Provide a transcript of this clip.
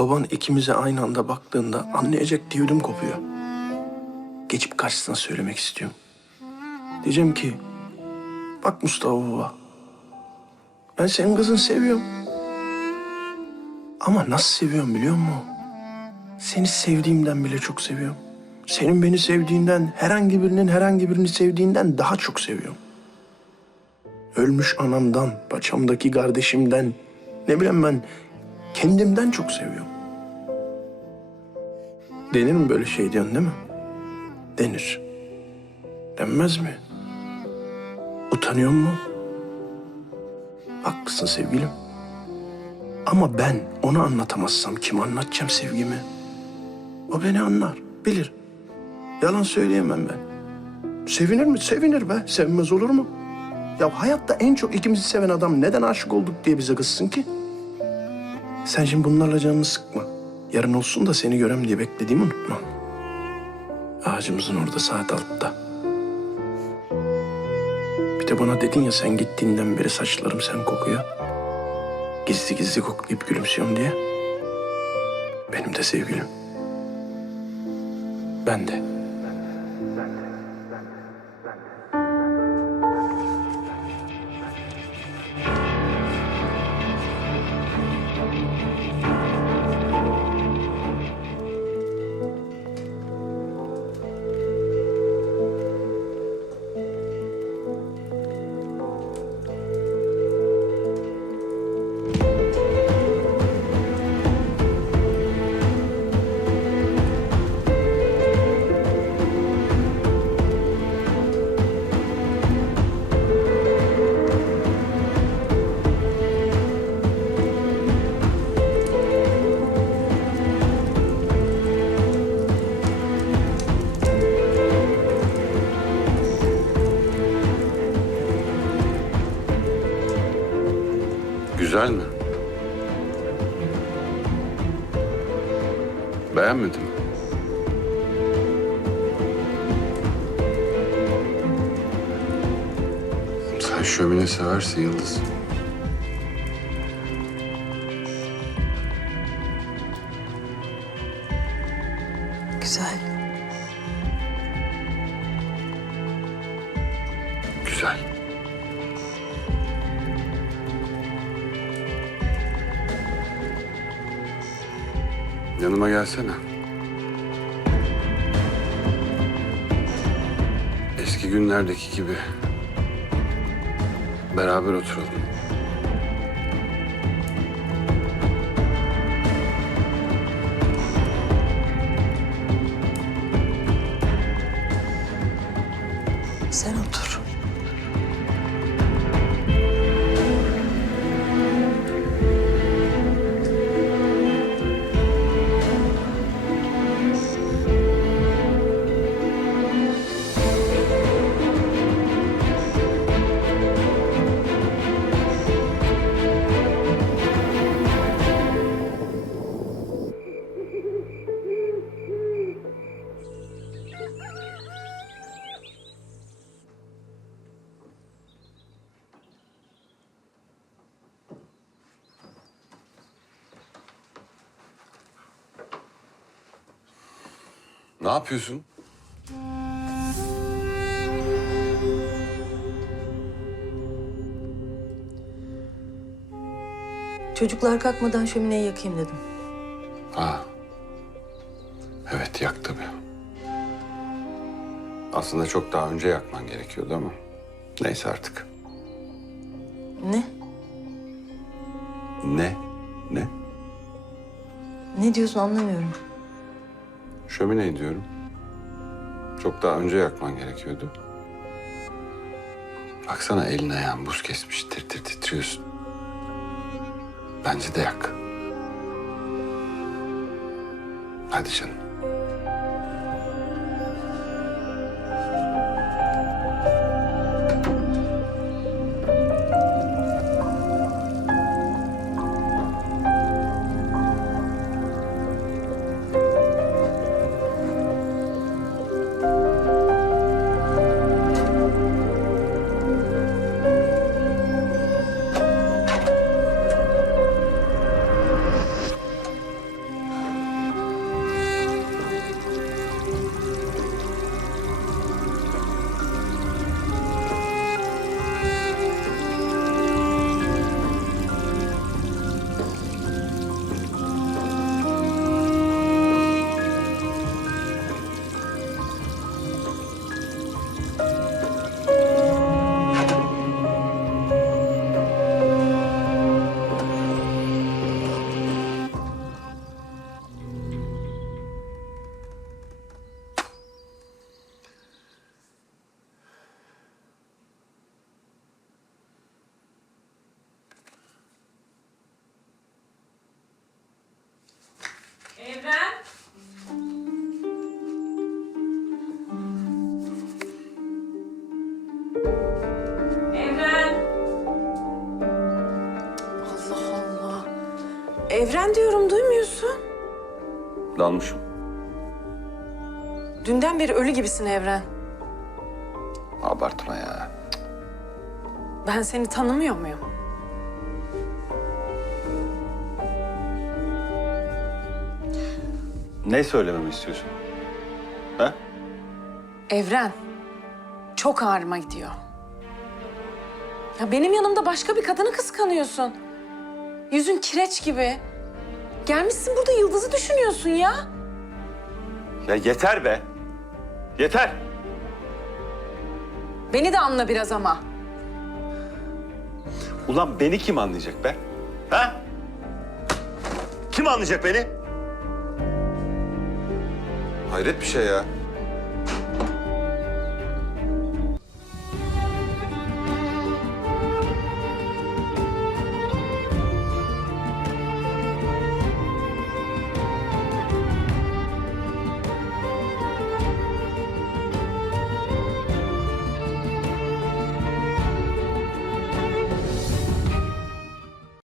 Baban ikimize aynı anda baktığında anlayacak diye ödüm kopuyor. Geçip karşısına söylemek istiyorum. Diyeceğim ki, bak Mustafa baba, ben senin kızını seviyorum. Ama nasıl seviyorum biliyor musun? Seni sevdiğimden bile çok seviyorum. Senin beni sevdiğinden, herhangi birinin herhangi birini sevdiğinden daha çok seviyorum. Ölmüş anamdan, paçamdaki kardeşimden, ne bileyim ben kendimden çok seviyorum. Denir mi böyle şey diyorsun değil mi? Denir. Denmez mi? Utanıyor mu? Haklısın sevgilim. Ama ben onu anlatamazsam kim anlatacağım sevgimi? O beni anlar, bilir. Yalan söyleyemem ben. Sevinir mi? Sevinir be. Sevmez olur mu? Ya hayatta en çok ikimizi seven adam neden aşık olduk diye bize kızsın ki? Sen şimdi bunlarla canını sıkma. Yarın olsun da seni görem diye beklediğimi unutma. Ağacımızın orada saat altta. Bir de bana dedin ya sen gittiğinden beri saçlarım sen kokuyor. Gizli gizli koklayıp gülümsüyorum diye. Benim de sevgilim. Ben de. Güzel mi? Beğenmedin mi? Sen şömine seversin Yıldız. Güzel. Güzel. Yanıma gelsene. Eski günlerdeki gibi beraber oturalım. Sen otur. Ne yapıyorsun? Çocuklar kalkmadan şömineyi yakayım dedim. Ha. Evet yak tabii. Aslında çok daha önce yakman gerekiyordu ama neyse artık. Ne? Ne? Ne? Ne diyorsun anlamıyorum. Şömineyi diyorum. Çok daha önce yakman gerekiyordu. Baksana elin ayağın buz kesmiş, tir tir titriyorsun. Bence de yak. Hadi canım. Evren diyorum duymuyorsun. Dalmışım. Dünden beri ölü gibisin Evren. Abartma ya. Ben seni tanımıyor muyum? Ne söylememi istiyorsun? Ha? Evren, çok ağrıma gidiyor. Ya benim yanımda başka bir kadını kıskanıyorsun. Yüzün kireç gibi. Gelmişsin burada Yıldız'ı düşünüyorsun ya. Ya yeter be. Yeter. Beni de anla biraz ama. Ulan beni kim anlayacak be? Ha? Kim anlayacak beni? Hayret bir şey ya.